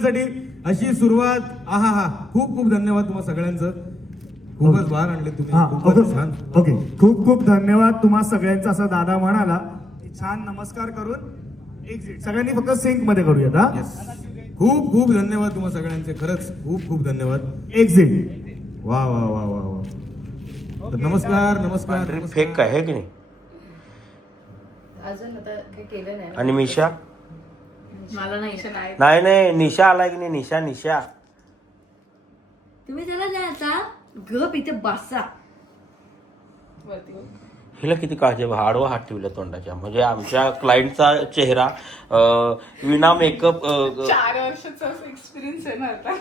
सगळ्यांसाठी अशी सुरुवात. आहा हा, खूप खूप धन्यवाद तुम्हा सगळ्यांचं. खूपच बाहेर आणले तुम्ही, खूपच छान. ओके, खूप खूप धन्यवाद तुम्हा सगळ्यांचा. असं दादा म्हणाला छान नमस्कार करून एक्झिट. सगळ्यांनी फक्त सिंक मध्ये करूयात हा. Yes. खूप खूप धन्यवाद तुम्हा सगळ्यांचे, खरंच खूप खूप धन्यवाद. एक्झिट. वा वा वा वा वा. तर नमस्कार नमस्कार. फेक काय आहे की नाही. अजून आता काही केलं नाही. आणि मिशा मला नाही. नाही नाही निशा आलाय की नाही. निशा निशा तुम्ही त्याला द्या आता गप इथे बसा. हिला किती काळजी आहे. आडवा हात ठेवला तोंडाच्या. म्हणजे आमच्या क्लायंटचा चेहरा विना मेकअप 4 वर्षाचा एक्सपिरियन्स आहे ना आता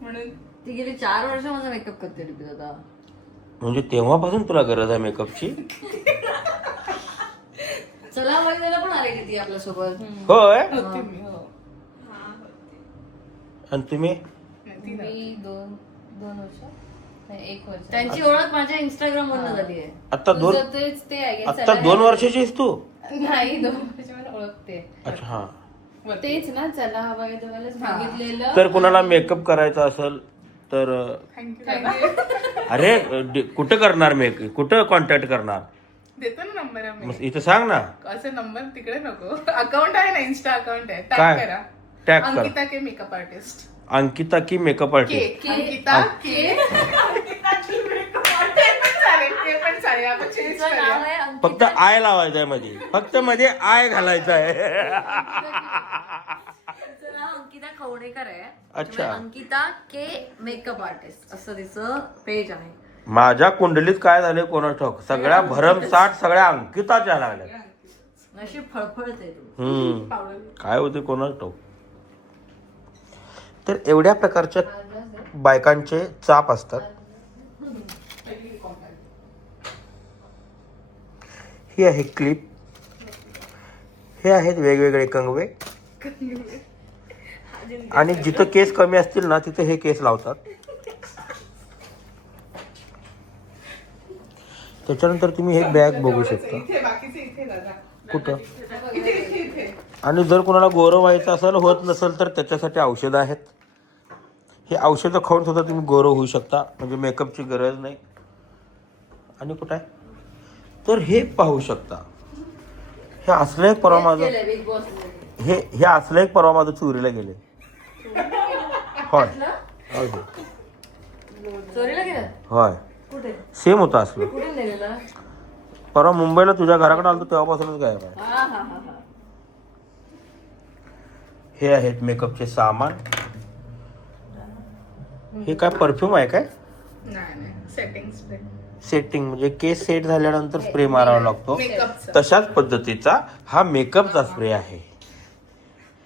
म्हणून. ती गेली 4 वर्ष माझा मेकअप करते रिपीट आता. म्हणजे तेव्हापासून तुला गरज आहे मेकअपची. चला वगैरे पण आले की ती आपल्यासोबत. होय. होती मी. हो. आणि तुम्ही मी 2 वर्ष नाही 1 वर्ष. त्यांची ओळख माझ्या इंस्टाग्राम वरून झाली आहे. आता दोन तेच ते आहे. आता 2 वर्षाची आहेस तू. नाही 2 वर्ष मला ओळखते. अच्छा हा. तेच ना चला हवा तुम्हाला सांगितलेलं. तर कुणाला मेकअप करायचा असेल तर थँक्यू. अरे कुठं करणार मेकअप, कुठं कॉन्टॅक्ट करणार. देतो ना नंबर आम्ही. मग इथं सांग ना. असं नंबर तिकडे नको. अकाउंट आहे ना, इन्स्टा अकाउंट आहे. काय? टॅग करा. टॅग करा. अंकिता के मेकअप आर्टिस्ट. अंकिता की मेकअप आर्टिस्ट. अंकिता के अंकिता की मेकअप आर्टिस्ट पण चालेल. ते पण चालेल. आपण चेंज तिचं नाव करूया. आहे अंकिता. फक्त आय लावायचं आहे मध्ये. फक्त मध्ये आय घालायचा आहे. तिचं नाव अंकिता खवणेकर आहे. अच्छा. त्यामुळे अंकिता के मेकअप आर्टिस्ट असं तिचं पेज आहे. माझ्या कुंडलीत काय झाले कोणास ठाऊक. सगळ्या भरमसाठ सगळ्या अंकिताच्या लागल्या. नशीब फळफळत आहे तू. काय होते कोणास ठाऊक. तर एवढ्या प्रकारच्या बायकांचे चाप असतात. ही आहे क्लिप. हे आहेत वेगवेगळे कंगवे. आणि जिथं केस कमी असतील ना तिथे हे केस लावतात. त्याच्यानंतर तुम्ही हे बॅग बघू शकता. इथे बाकीचे इथे दादा. कुठं. इथे इथे इथे. आणि जर कोणाला गोरं व्हायचं असेल, होत नसेल तर त्याच्यासाठी औषधं आहेत. हे औषधं खाऊन सुद्धा तुम्ही गोरं होऊ शकता. म्हणजे मेकअपची गरज नाही. आणि कुठं आहे तर हे पाहू शकता. हे असलं एक परवा माझं बिग बॉस हे असलं एक परवा माझं चोरीला गेले. होय होय चोरीला गेलं. होय कुठे सेम होतं असलं. कुठे नेलेलं. परवा मुंबईला तुझ्या घराकडे आलो तेव्हापासूनच काय आहे. हा हा हा. हे आहेत मेकअपचे सामान. हे काय परफ्यूम आहे काय. नाही नाही सेटिंग स्प्रे. सेटिंग म्हणजे केस सेट झाल्यानंतर स्प्रे मारावा लागतो. मेकअपचा. तशाच पद्धतीचा हा मेकअपचा स्प्रे आहे.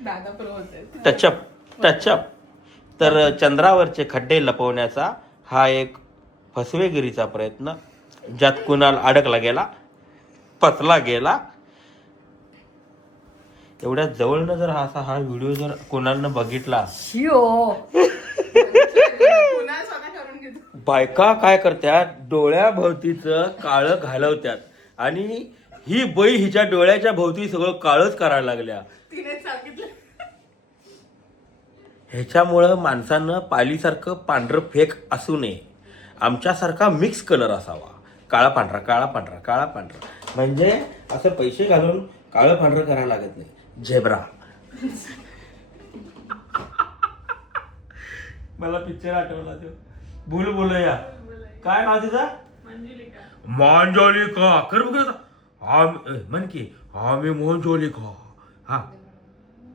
दादा प्रो होते. Touch up touch up. तर चंद्रावरचे खड्डे लपवण्याचा हा एक फसवेगिरीचा प्रयत्न, ज्यात कुणाल अडकला गेला, पचला गेला. एवढ्या जवळनं जर हा व्हिडिओ जर कुणालनं बघितला, शिओ पुन्हा स्वतः करून घेतो. बायका काय करतात, डोळ्याभोवतीचं काळं घालवतात. आणि ही बाई हिच्या डोळ्याच्या भोवती सगळं काळच करायला लागल्या. तिने सांगितलं. ह्याच्यामुळं माणसानं पालीसारखं पांढरं फेक असू नये. आमच्यासारखा मिक्स कलर असावा. काळा पांढरा काळा पांढरा काळा पांढरा. म्हणजे असं पैसे घालून काळं पांढरं करायला लागत नाही. झेब्रा. मला पिक्चर आठवला तो. भूल भुलैया. काय नाव तिचा. मंजोलिका. कर बघ म्हण की आम्ही मंजोलिका. हा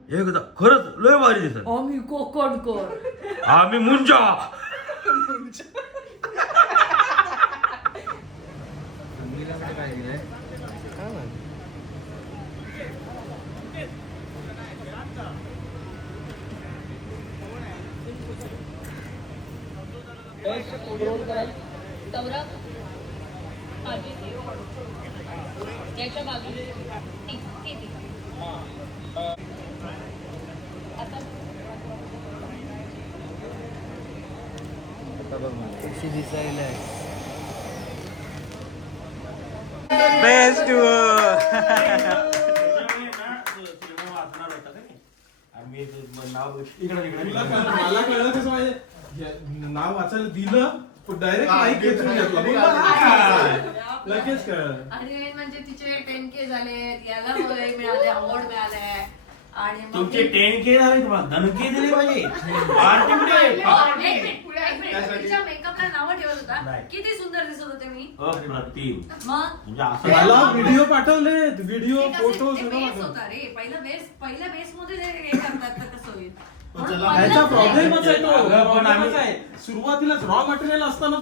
एकदा खरंच लय भारी दिसत. आम्ही कोकणकर. आम्ही मुंजा. बेस्ट आम्ही मला कळलं कसं माहिती नाव वाचायला दिलं डायरेक्ट माईक घेतून घेतला लगेच कळलं. आणि मेन म्हणजे तिचे 10K झाले, याला मिळाले, अवॉर्ड मिळाले आणि मग तुमचे 10K झाले, तुम्हाला धनके दिले पाहिजे. पार्टी कुठे? एक मिनिट. तिच्या मेकअपला नावं ठेवत होता. नाही. किती सुंदर दिसत होते मी. अप्रतिम. मग म्हणजे असं मला व्हिडिओ पाठवले, व्हिडिओ ते कसं- फोटो ते सगळं बेस पाठवले. होता रे. पहिल्या बेस मध्ये जे हे करतात तर कसं होईल. म्हणून याचा पहिलाच प्रॉब्लेमच आहे तो. अगं, पण प्रॉब्लेमच आम्ही- आहे. सुरुवातीलाच रॉ मटेरियल असताना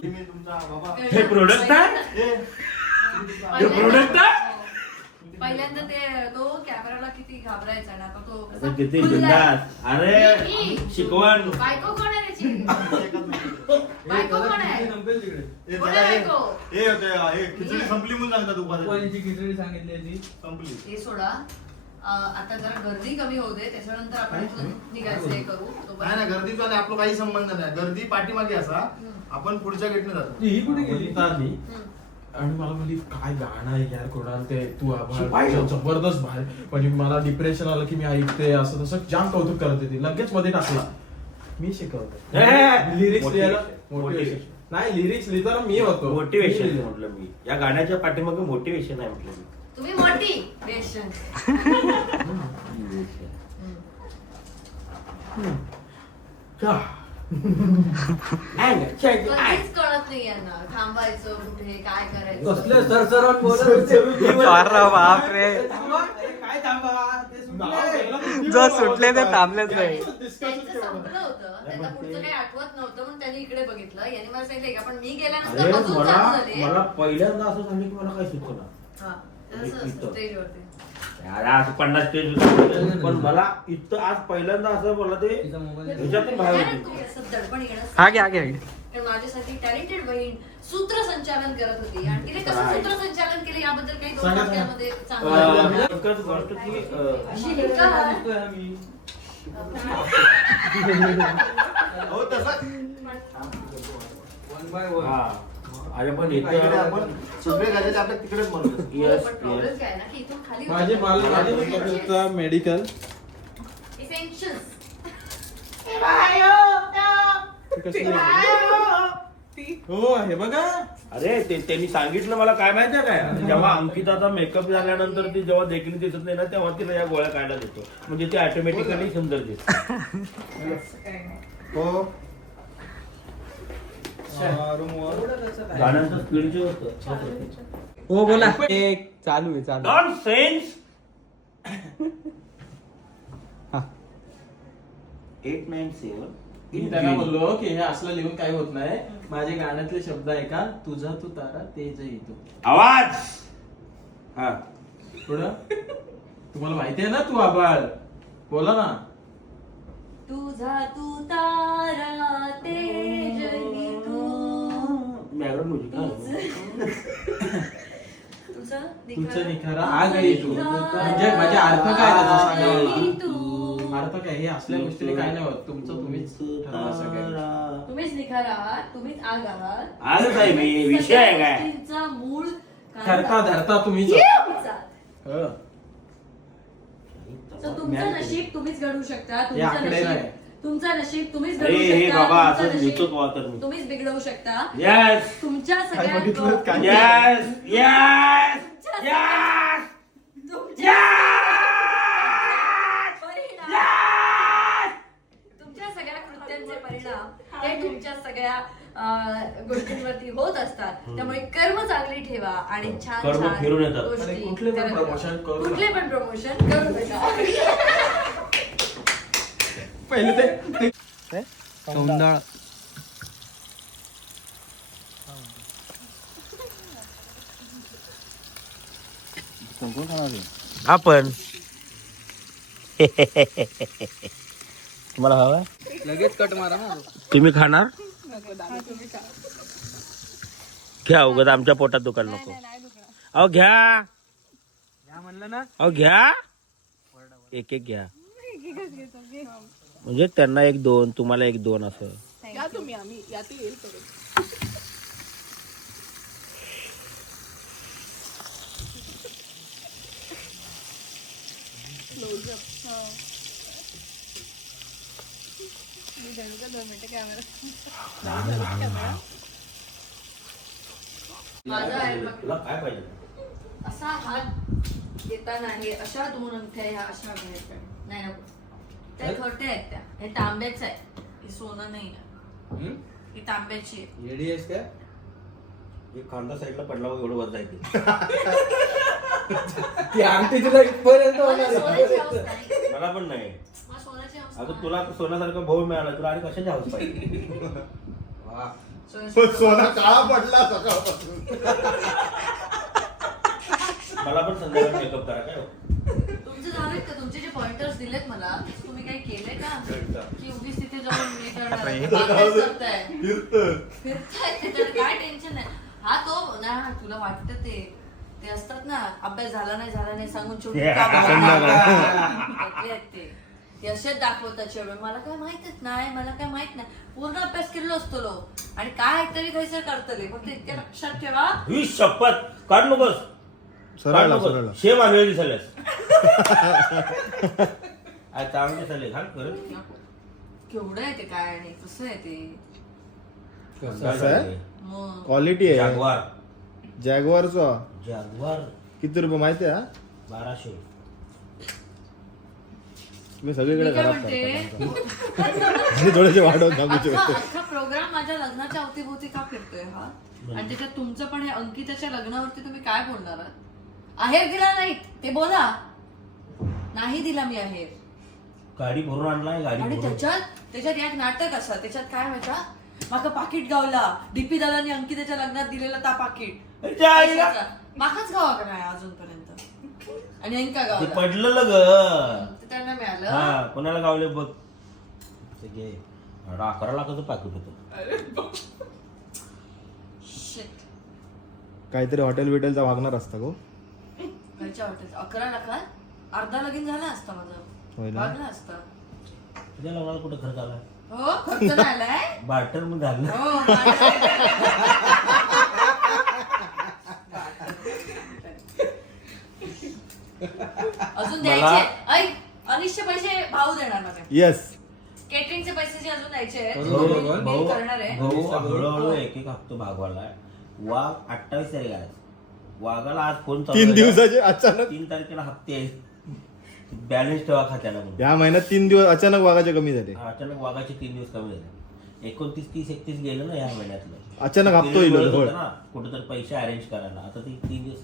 हे product आहे? हे product आहे? पहिल्यांदा ते तो कॅमेराला किती घाबरायचा ना, आता तो कसा आता किती खुललाय. बिंदास. अरे मी- शिकवण. बायको कोण आहे त्याची? बायको कोण आहे? संपेल तिकडे. कोण आहे बायको? खिचडी संपली म्हणून सांगता दुपारी पप्पांची खिचडी सांगितली ती संपली. हे सोडा. आता जरा गर्दी कमी होऊ दे, त्याच्यानंतर आपण इथून निघायचं हे करू. नाही ना तोपर्यंत गर्दीचा आणि आपला काही संबंध नाही. गर्दी पाठीमागे असा आपण पुढच्या गेटने जातो. ही कुठे गेली हम्म. आणि मला म्हणली काय गाणं आहे यार कोणाला ते तू शिपाई. जबरदस्त भारी म्हणजे मला डिप्रेशन आलं की मी ऐकते असं तसं जाम कौतुक करत होती लगेच मध्ये टाकला मी शिकवतो लिरिक्स Motivation. लिहायला Motivation. मोटिवेशन नाही लिरिक्स लिहिताना मी होतो मोटिवेशन मी लिहिलं. म्हटलं मी. या गाण्याच्या पाठीमागे मोटिवेशन आहे म्हटलं मी. तुम्ही मोठी बेशन. का? कधीच कळत नाही यांना थांबायचं कुठे काय करायचं. कसले सरसराट बोलत अरे बापरे. काय थांबा ते सुटले. जो सुटले ते थांबलेच नाही. त्यांचं संपलं होतं, त्यांना पुढचं काही आठवत नव्हतं म्हणून त्यांनी इकडे बघितलं. यांनी मला सांगितलं का पण मी अरे गेल्यानंतर अजून मला चालू झाले. मला पहिल्यांदा असं झालं की मला काय सुचना. हा, तसं असतं स्टेजवरती. अरे आज 50 पेज पण मला इथं आज पहिल्यांदा असं मला ते ह्याच्यातून बाहेर कारण होते. तुम्ही असं दडपण येणं हा घ्या घ्या. कारण माझ्यासाठी टॅलेंटेड बहीण सूत्रसंचालन करत होती आणि तिने कसं Right. सूत्रसंचालन केले याबद्दल काही दोन सांगा, वाक्यामध्ये चांगलं एकच गोष्ट की अशी हिंका हो तसा हा. अरे पण इकडे इथं आपण सगळे घालायचे आपल्या तिकडेच म्हणतो. येस पण प्रॉब्लेम काय आहे ना की इथून खाली माझे मेडिकल इसेन्शियल्स हो हे बघा अरे ते त्यांनी सांगितलं मला काय माहितीये काय जेव्हा अंकिताचा मेकअप झाल्यानंतर ती जेव्हा देखील दिसत नाही ना तेव्हा तिला या गोळ्या काढायला देतो म्हणजे ती ऑटोमॅटिकली सुंदर दिसते. हो गाण्याचं स्पीड जे होतं हो बोला. एक चालू आहे चालू. Non sense. हा. 897 मी त्यांना बोललो की हे असलं लिहून काही होत नाही माझे गाण्यातले शब्द आहे का तुझा तू तारा तेज येतो आवाज. हा पुढं तुम्हाला माहिती आहे ना तू आबाळ बोला ना तुझा तू तारा तेजली तू बॅकग्राऊंड म्युझिक. तुझं निखारा आग आहे तू म्हणजे माझे अर्थ काय त्याचा सांगा मला. अर्थ काय हे असल्या गोष्टी काय नाही होत तुमचं तुम्हीच ठरवा सगळ्यांनी. तुम्हीच निखार आहात, तुम्हीच आग आहात. आजच आहे मी विषय आहे काय गोष्टींचा मूळ धरता धरता तुम्हीच तुम्हीच आहात. हो. So, तुमचं नशीब तुम्हीच घडवू शकता. हे आकडे नाही. तुमचं नशीब तुम्हीच अरे, घडवू हे शकता. बाबा, तुमचं असं नशीब लिहितो तो आता मी. तुम्हीच बिघडवू शकता. यस तुमच्या सगळ्या बघितलं काय? यस यस यस तुमच्या तुमच्या सगळ्या कृत्यांचे परिणाम हे तुमच्या सगळ्या गोष्टींवरती होत असतात. त्यामुळे कर्म चांगली ठेवा आणि छान कर्म छान फिरून येतात. गोष्टी आणि कुठले पण करत promotion राहा. करू कुठले पण प्रमोशन करू नका. पहिले ते सौंदळ. आपण तुम्हाला हवा लगेच कट मारा ना. तुम्ही खाणार घ्या उगत आमच्या पोटात दुकान नको. अहो घ्या म्हणलं ना. अहो घ्या एक एक घ्या म्हणजे त्यांना 1-2 तुम्हाला 1-2 असं. या तुम्ही आम्ही यात येईल परत. माझा आहे बघ. तुला काय पाहिजे? असा हात घेताना हे अशा 2 अंगठ्या ह्या अशा घ्यायच्या. नाही नको, त्या खोट्या आहेत त्या. हे तांब्याचं आहे, हे सोनं नाही आहे. ही तांब्याची आहे. येडी आहेस काय? एक खांदा साईडला पडला एवढं वर जायचं. ती अंगठी तुला इथपर्यंत मला होणार सोन्याची हौस नाही. मला पण नाही. मला सोन्याची हौस अगं नाही. तुला सोन्यासारखा भाऊ मिळाला, तुला आणि कशाची हौस पाहिजे? वा. पण सोना काळा पडला सकाळपासून. मला पण संध्याकाळी मेकअप करा काय हो? तुमचे झालेत का? तुमचे जे पॉइंटर्स दिलेत मला, त्याचं तुम्ही काही केलंय का? की उगीच तिथे जाऊन हे करणार आहे? बागेत करताय. फिरताय त्याच्यात काय टेन्शन नाही. हा तो ना, तुला वाटतं ते असतात ना, अभ्यास झाला नाही सांगून शेवटी ते असेच दाखवतात शेवटी. मला काय माहितच नाही, मला काय माहित नाही. पूर्ण अभ्यास केलो असतो लो आणि काय तरी काहीसर करतले. फक्त इतक्या लक्षात ठेवा. ही शपथ काढ नकोस. काढ नकोस. शेम आलेले दिसलेस. चांगले दिसले. हा खरं केवढं आहे ते, काय आणि कसं आहे ते. कसं आहे? मग क्वालिटी आहे. जागवार. जॅगवारचा जागवार किती रुपये माहिती आहे? 1200. मी सगळीकडे मी काय खराब म्हणते, करतो. थोडेसे वाढवून सांगू शकतो. अख्खा प्रोग्राम माझ्या लग्नाच्या अवतीभोवती का फिरतोय हा? आणि त्याच्यात तुमचं पण हे अंकिताच्या लग्नावरती तुम्ही काय बोलणार आहात? आहेर दिला नाही ते बोला. नाही दिला मी आहेर. गाडी भरून आणलाय. गाडी आणि भरून. त्याच्यात एक नाटक असा. त्याच्यात काय माहिती, माका पाकिट गावला. डीपी दादानी अंकिताच्या लग्नात दिलेला ता पाकिट माकाच गावा का नाही अजूनपर्यंत. आणि अंका ते गावला पडलेलं ग. ते त्यांना मिळालं. हा कोणाला गावले बघ. ते घे. 11 लाखाचं पाकिट होतं. Shit. काहीतरी हॉटेल बिटेलचा वागणार असता गो. घरच्या हॉटेल 11 लाखात अर्धा लगीन झाला असता माझं. होय ना? वागला असता. तुझ्या लग्नाला कुठं खर्च आला? हो खर्च नाही आलाय. बार्टर मध्ये झालं. हो माझं- अजून द्यायचे. ऐक, अनिशचे पैसे भाऊ देणार मला. येस. केटरिंगचे पैसे जे अजून द्यायचे आहेत, भाऊ मी करणार आहे. हळूहळू एक हप्ता भागवालाय. वाघ 28 तारीख आहे. वाघाला आज फोन 3 दिवसाचे अचानक 3 तारखेला हप्ते आहे. बॅलन्स ठेवा खात्याला म्हणून. या महिन्यात 3 दिवस अचानक वागाचे कमी झाले. अचानक वाघाचे 3 दिवस कमी झाले. 29, 30, 31 गेलं ना या महिन्यातलं. अचानक हप्तो येईल होय. कुठेतरी पैसे अरेंज करायला. आता ती 3 दिवस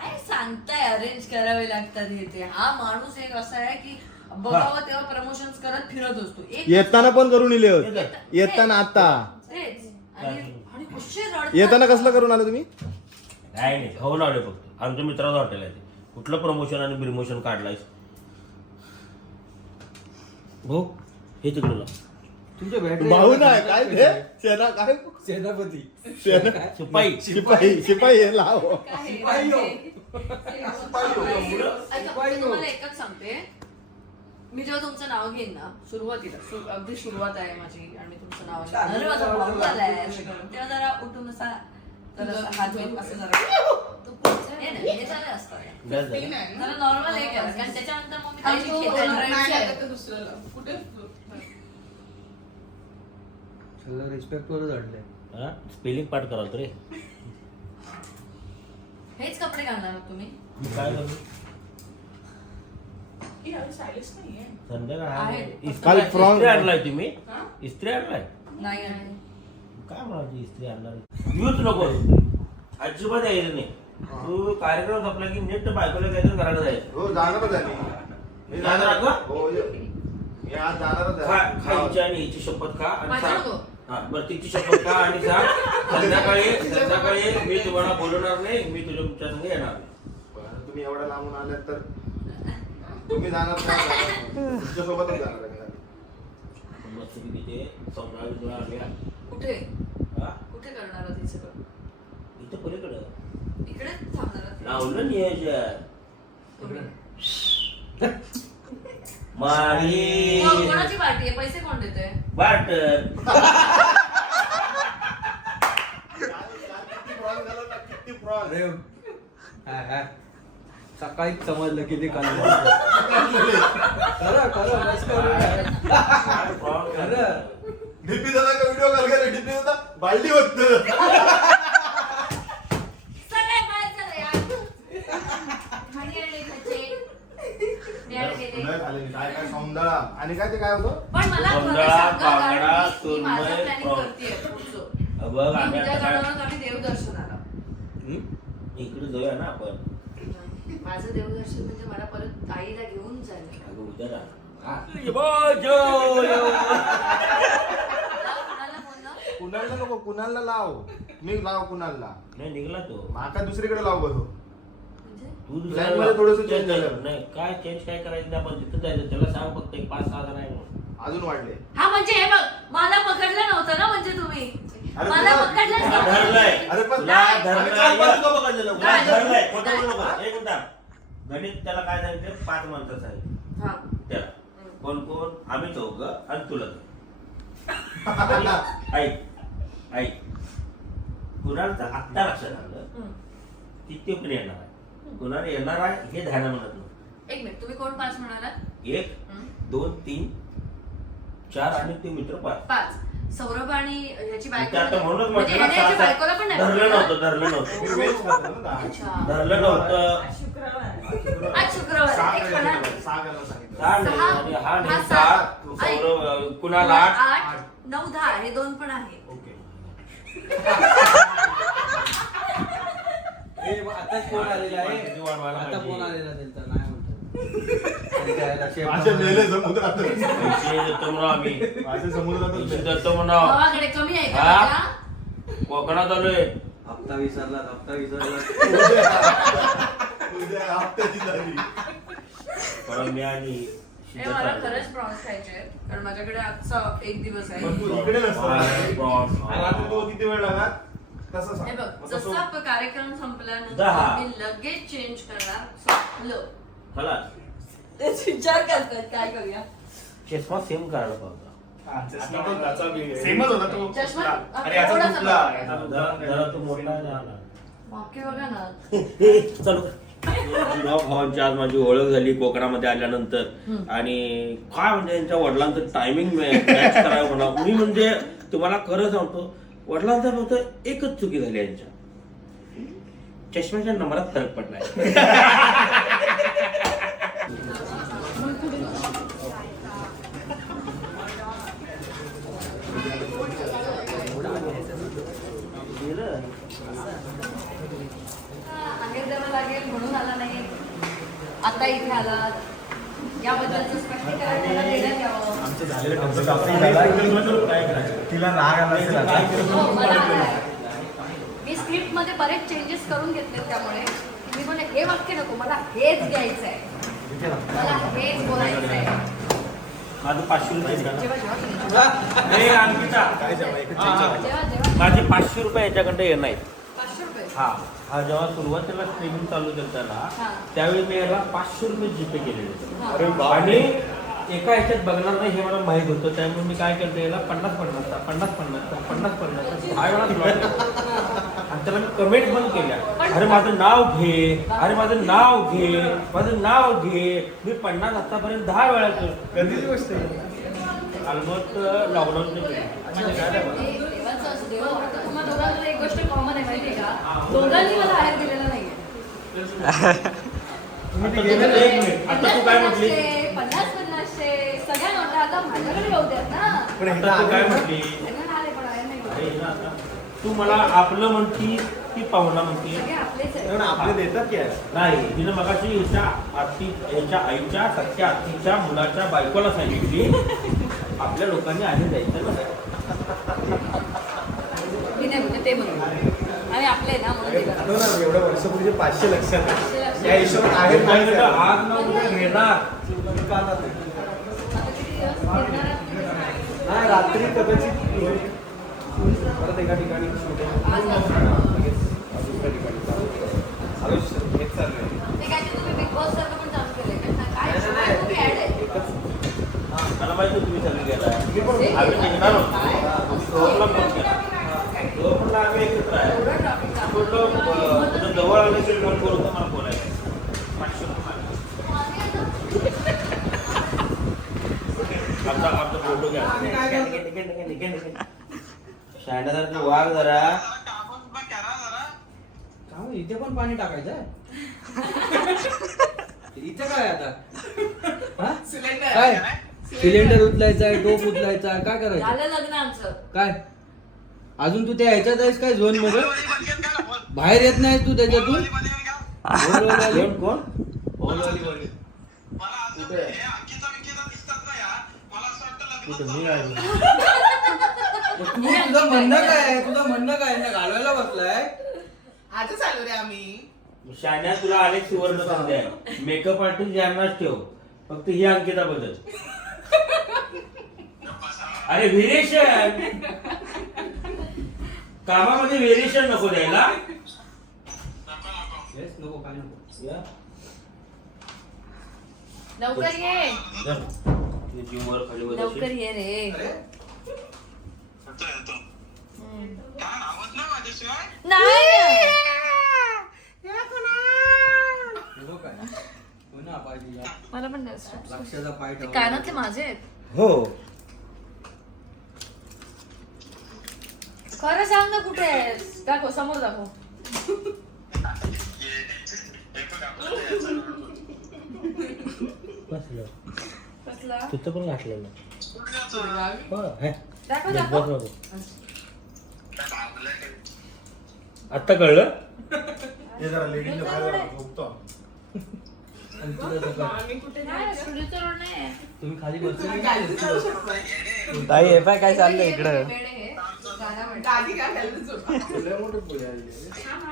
काय सांगताय अरेंज करावे लागतात हे ते. हा माणूस एक असा आहे की बघावं तेव्हा प्रमोशन करत फिरत असतो. एक येताना पण करून इले होत. येताना आता तेच. आणि उशीर रडतात. येताना कसलं करून आलं तुम्ही? काय नाही खाऊन आले फक्त. आमच्या मित्राचं हॉटेल आहे ते. कुठलं प्रमोशन आणि बिमोशन काढलायस? हो हे तिकडे लाव. तुमच्या बॅटरी भाऊ नाही काय ते? सेना काय? सेनापती सेना शिपाई. शिपाई हे लाव. काय शिपाई हो. ऐका, मी तुम्हाला एकच सांगते. मी जेव्हा तुमचं नाव घेईन ना सुरुवातीला, अगदी सुरुवात आहे माझी आणि मी तुमचं नाव घेईन, अरे माझा भाऊ आलाय असे करून, तेव्हा जरा उठून असा जरा हात घेऊन असं जरा हे नाही, हे झालं असतं. बस झालं. जरा नॉर्मल हे करा, कारण त्याच्यानंतर मग मी काही खेळायला रिस्पेक्ट वरच अडले. हा? स्पेलिंग पाठ करा रे. हेच कपडे घालणार आहात तुम्ही? मी काय करू? संध्याकाळ आहे. काल फ्रॉक- इस्त्री आणलाय तुम्ही? इस्त्री आणलाय? नाही आहे. काय म्हणाली इस्त्री आणणार? येऊच नको. अजिबात यायचं नाही. तू कार्यक्रम संपला की नीट बायकोला काहीतरी करायला जायचं. हो जाणारच आहे मी. जाणार का? हो मी आज जाणारच आहे. खायची आणि हिची शपथ खा आणि माझ्या सांग. नको. हा, बरं तिची शपथ खा आणि सांग संध्याकाळी मी तुम्हाला बोलवणार नाही. मी तुमच्या संग येणार नाही. बरं, तुम्ही एवढ्या लांबून आल्यात तर तुम्ही जाणार नाही. तुमच्यासोबतच जाणार आहे. मस्त तिथे संध्याकाळी आल्या. कुठे हा? कुठे करणार आहात हे सगळं? इथं पलीकडं इकडे थांबणार आहात? लावलं नियोजन. कुठे? मारी मग कोणाची पार्टी आहे? पैसे कोण देतोय? वाटत किती प्रॉन झालं ना, किती प्रॉन. अरे हा, हा. सकाळ सकाळीच समजलं की ते खरं खरं बस करू काय. खरं डीपी दादा का व्हिडिओ कॉल केला डीपी दादा बालडी होत सगळे बाहेर चला यार. खाली आले खाचे. द्यायला गेले. काय काय सौंदळा आणि काय ते काय होतं पण मला खरं सौंदळा, सांगा, बांगडा, कारण मी माझं सुरमई, planning प्रॉन. करतेय पुढचं. बघ मी आम्ही उद्या आता काय जाणार आम्ही देवदर्शनाला. इकडे जाऊया ना आपण. माझं देवदर्शन म्हणजे मला परत आईला घेऊन जायला. अगं उद्या जा. कुणालला नको कुणालला लाव मी लाव कुणालला नाही निघला तो. माका दुसरीकडे लाव बघ म्हणजे तू Plan मध्ये थोडंसं change झालं. नाही काय चेंज काय करायचं नाही, आपण तिथं जायचं. त्याला सांग फक्त एक 5-6 जण आहे म्हणून. अजून वाढले हा म्हणजे हे बघ मला पकडलं नव्हतं ना म्हणजे तुम्ही अरे मला तुला- पकडलंच तुला नव्हतं. धरलंय. अरे पण तुला नाही. धरलंय. आम्ही काल पासून का पकडलेलं? तुला नाही. धरलंय. खोटं बोलू नाही. नका. एक मिनिट. गणित त्याला काय सांगितलं 5 माणसं आहे हा. त्याला. कोण कोण आम्ही चौघं आणि तुला ऐक ऐक कुणाला आत्ता लक्षात आलं हम्म. की ते पण येणार आहे. कुणाला येणार आहे हे ध्यान म्हणत नव्हतं. एक मिनिट तुम्ही कोण 5 म्हणालात? 1 2 3 4 आणि ते मित्र 5. 5 सौरभ आणि ह्याची बायको ते आता म्हणूनच म्हणजे म्हटलं ना, ह्याच्या बायकोला पण नाही धरलं पकडलं? नव्हतं धरलं मी नव्हतं वेज खातो ना. अच्छा. धरलं नव्हतं. शुक्रवार आज शुक्रवार सहा एक करायला म्हणा. सांगितलं, सहा करायला सांगितलं. 6 नाही सहा. आणि हा हा नाही 7. 7 सौरभ कुणाला 8 8 9 10 हे 2 पण आहे. ओके हे आताच फोन आलेला आहे. किती वाढवायला आता पाहिजे? फोन आलेला त्यांचा नाही म्हणतो. आणि काय लक्ष- माझ्या मेले समुद्रात पैसे देतो म्हणून आम्ही माझ्या समुद्रात पैसे देतो म्हणून गावाकडे कमी आहे का हा? माझ्या? कोकणात आलोय. हप्ता विसरला उद्या हप्त्याची झाली पण मी आणि हे मला खरंच प्रॉन्स खायचे आहेत. कारण माझ्याकडे आजचा एक दिवस आहे. पण तू इकडे नसतो प्रॉन्स. आणि रात्री तू किती वेळ लागला तसं सांग हे बघ मग तसं- जसा कार्यक्रम संपल्यानंतर 10. मी लगेच चेंज करणार. संपलं खलास. तेच विचार करतात काय करूया. चष्मा सेम काढला पाहता. हा, चष्मा पण त्याचा बी आहे. सेमच होता तो चष्मा? आणि याचा थोडासा तुटला बघ. याचा जरा तुटला. तो मोठा झाला. बाकी बघा ना. चलो भावांची आज माझी ओळख झाली कोकणामध्ये आल्यानंतर आणि काय म्हणजे यांच्या वडिलांचं टायमिंग मॅच करावं म्हणा. मी म्हणजे तुम्हाला खरं सांगतो वडिलांचा फक्त एकच चुकी झाली यांच्या चष्म्याच्या नंबरात फरक पडलाय. आहे द्यावं लागेल म्हणून आला नाही. आता इथे आलात याबद्दलचं स्पष्टीकरण मला देण्यात यावं. तिला राग आला असेल आता. हो, मला आलाय. मी स्क्रिप्ट मध्ये बरेच चेंजेस करून घेतले त्यामुळे मी बोलले हे वाक्य नको मला हेच घ्यायचं आहे. मला हेच बोलायचं आहे. माझं 500 रुपये जेव्हा जेव्हा माझे 500 रुपये याच्याकडे येणार आहेत. 500 रुपये हा जेव्हा सुरुवातीला स्ट्रीमिंग चालू केलं त्याला हा. त्यावेळी मी याला 500 रुपये जीपे केलेले हा. अरे बाप. आणि एका ह्याच्यात बघणार नाही हे मला माहित होतं त्यामुळे मी काय केलं याला 50-50 10 वेळा slot दिला. आणि त्याला मी कमेंट पण केल्या अरे माझं नाव घे अरे माझं नाव घे माझं नाव घे. मी 50 आतापर्यंत 10 वेळा केलं. कधीची गोष्ट आहे ऑलमोस्ट लॉकडाऊनचे केलं. देवाचं असं देव आता तुम्हा दोघांना एक गोष्ट कॉमन आहे माहितीये का दोघांनी मला बाहेर दिलेला नाहीये. आता तू काय म्हटली 50-50 सगळ्या नोटा आता माझ्याकडे येऊ द्यात ना. आता तू काय म्हटली त्यांना आले पण बाहेर नाही अरे येऊ. ना आता तू मला आपलं म्हणती की पाहुणा म्हणती सगळे आपलेच आहेत. आपले देतात की यार. नाही तिने मगाशी ह्याच्या आईच्या सख्या आत्तीच्या मुलाच्या बायकोला सांगितली आपल्या लोकांनी आधी जायचं ना. मी नाही म्हणते ते म्हणून आम्ही आपले ना म्हणून ते करतो. आठवलं ना, एवढ्या वर्षापूर्वीचे 500 लक्षात आहे. 500 लक्षात. या हिशोबात आहेत माहिती त्याच्याकडे आहे. आज ना उद्या घेणार. आता किती दिवस फिरणार आहात? नाही रात्री कदाचित परत एका ठिकाणी shooting. आज दुसऱ्या ठिकाणी हेच चालू आहे. ते काय ते तुम्ही बिग बॉस सारखं पण चालू केलंय का? काय तुम्ही ऍड आहे? मला माहिती आहे तुम्ही सगळी गेलाय आम्ही निघणार होतो फ्लोअरला फोन केला फ्लोअरला आम्ही एकत्र आहे एवढं traffic आहे. म्हटलं, तुझं जवळ आलं की फोन करू तर मला बोलायचं 500 शाण्यासारखं वाघ जरा. इथे पण पाणी टाकायचं इथे काय आता सिलेंडर काय सिलेंडर उचलायचा आहे, टोप उचलायचा आहे, काय करायचं झालं लग्न आमचं. काय अजून तू त्या ह्याच्यात आहेस काय झोन मध्ये बाहेर येत नाहीस तू त्याच्यातून. कोण तुझं म्हणणं काय आहे? तुझं म्हणणं काय आहे? घालवायला बसलाय आजच आलो रे आम्ही. शाण्या तुला अनेक सुवर्ण संधी आहे. मेकअप आर्टिस्ट यांनाच ठेव, फक्त ही अंकिता बदल. अरे व्हेरिएशन कामामध्ये व्हेरिएशन नको द्यायला. नको काय नको या. लवकर ये, तुझ्या जीवावर खाली बसायची. लवकर ये रे. नाही नको काय पुन्हा पाहिजे मला पण द्यायचं. लक्षाचा पाय ते ठेवा. कानातले माझे आहेत. हो खरं सांग ना कुठे आहेस. दाखव समोर दाखव. कसला तिथं पण घातलेलं. दाखव दाखव. आता कळलं. ते जरा लेडीजच्या बाहेर झोपतो. आम्ही कुठे नाही, सुनीता रोड नाही आहे. तुम्ही खाली बसून गाडी जाऊ शकतो. ताई हे पाय काय चाललंय इकडं. बेड आहे. गाणं म्हणतो. गादी काय घालून झोपा.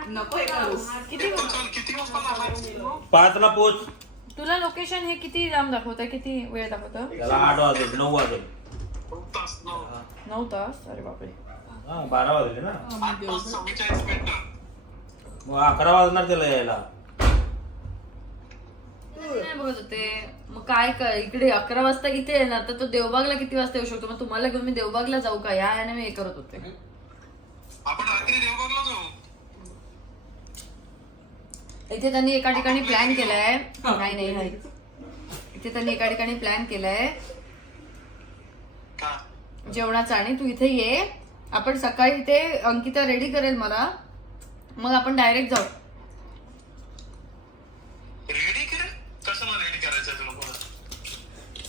नको हे करूस. किती 5ला पोच. तुला लोकेशन हे किती लांब दाखवतं, किती वेळ दाखवतं? त्याला 8 वाजेल 9 वाजेल. 9 तास. अरे बापरे. हा 12 वाजले ना. मग 11 वाजणार त्याला यायला. नाही बघत होते. मग काय काय इकडे 11 वाजता इथे येणार तर तो देवबागला किती वाजता येऊ शकतो? मग तुम्हाला घेऊन मी देवबागला जाऊ का? या याने मी हे करत होते. इथे त्यांनी एका ठिकाणी प्लॅन केलाय. नाही नाही इथे त्यांनी एका ठिकाणी प्लॅन केलाय जेवणाचा. आणि तू इथे ये. आपण सकाळी इथे अंकिता रेडी करेल मला, मग आपण डायरेक्ट जाऊ.